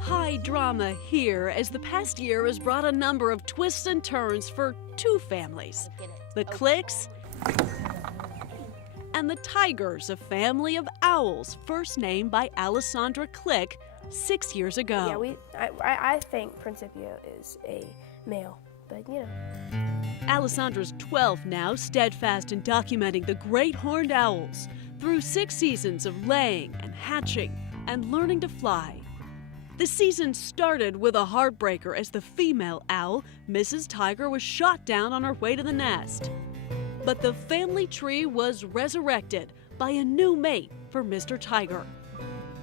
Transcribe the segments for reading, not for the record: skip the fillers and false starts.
High drama here as the past year has brought a number of twists and turns for two families, the Clicks and the Tigers, a family of owls first named by Alessandra Click 6 years ago. Yeah, I think Principio is a male, but you know. Alessandra's 12 now, steadfast in documenting the great horned owls through 6 seasons of laying and hatching and learning to fly. The season started with a heartbreaker as the female owl, Mrs. Tiger, was shot down on her way to the nest. But the family tree was resurrected by a new mate for Mr. Tiger.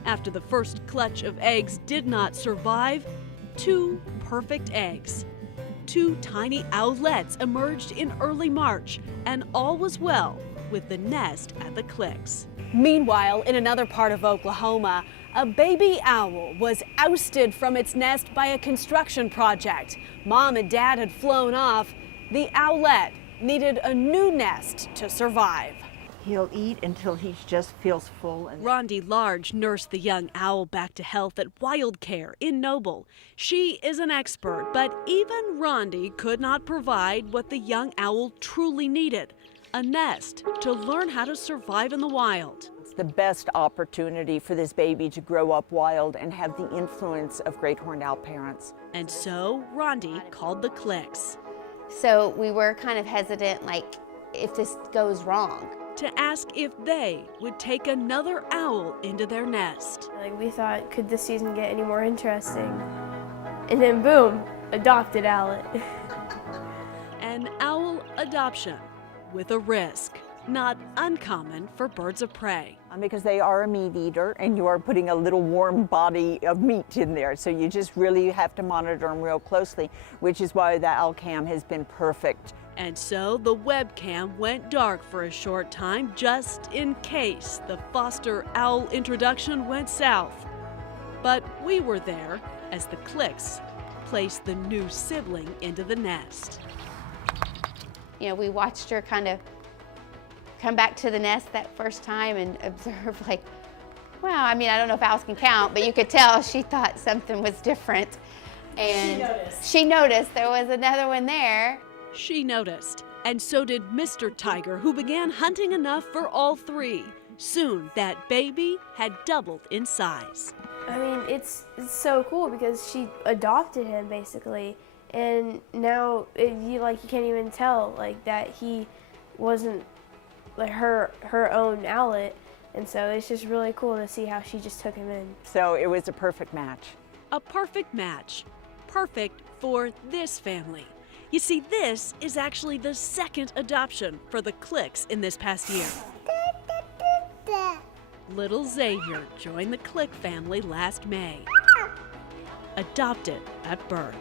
After the first clutch of eggs did not survive, 2 perfect eggs. 2 tiny owlets emerged in early March, and all was well with the nest at the Clicks. Meanwhile, in another part of Oklahoma, a baby owl was ousted from its nest by a construction project. Mom and Dad had flown off. The owlet needed a new nest to survive. He'll eat until he just feels full. Rondi Large nursed the young owl back to health at Wild Care in Noble. She is an expert, but even Rondi could not provide what the young owl truly needed, a nest to learn how to survive in the wild. It's the best opportunity for this baby to grow up wild and have the influence of great horned owl parents. And so Rondi called the Clicks. So we were kind of hesitant, like, if this goes wrong, to ask if they would take another owl into their nest. Like, we thought, could this season get any more interesting? And then boom, adopted owlet. An owl adoption with a risk, not uncommon for birds of prey. Because they are a meat eater and you are putting a little warm body of meat in there. So you just really have to monitor them real closely, which is why the owl cam has been perfect. And so the webcam went dark for a short time just in case the foster owl introduction went south. But we were there as the Clicks placed the new sibling into the nest. you know, we watched her kind of come back to the nest that first time and observe, like, wow, I mean, I don't know if owls can count, but you could tell she thought something was different. And she noticed there was another one there. She noticed, and so did Mr. Tiger, who began hunting enough for all three. Soon, that baby had doubled in size. I mean, it's so cool because she adopted him basically, and now you can't even tell like that he wasn't like her own owlet, and so it's just really cool to see how she just took him in. So it was a perfect match. A perfect match. Perfect for this family. You see, this is actually the second adoption for the Clicks in this past year. Little Xavier joined the Click family last May. Adopted at birth.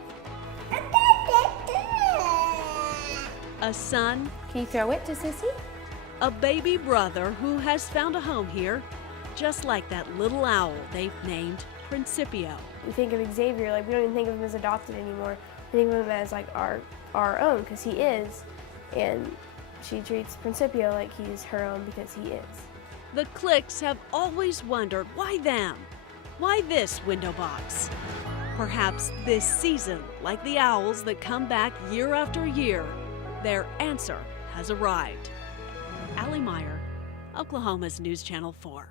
A son. Can you throw it to Sissy? A baby brother who has found a home here, just like that little owl they've named Principio. We think of Xavier, like we don't even think of him as adopted anymore. We think of him as like our own, because he is, and she treats Principio like he's her own because he is. The Clicks have always wondered, why them? Why this window box? Perhaps this season, like the owls that come back year after year, their answer has arrived. Allie Meyer, Oklahoma's News Channel 4.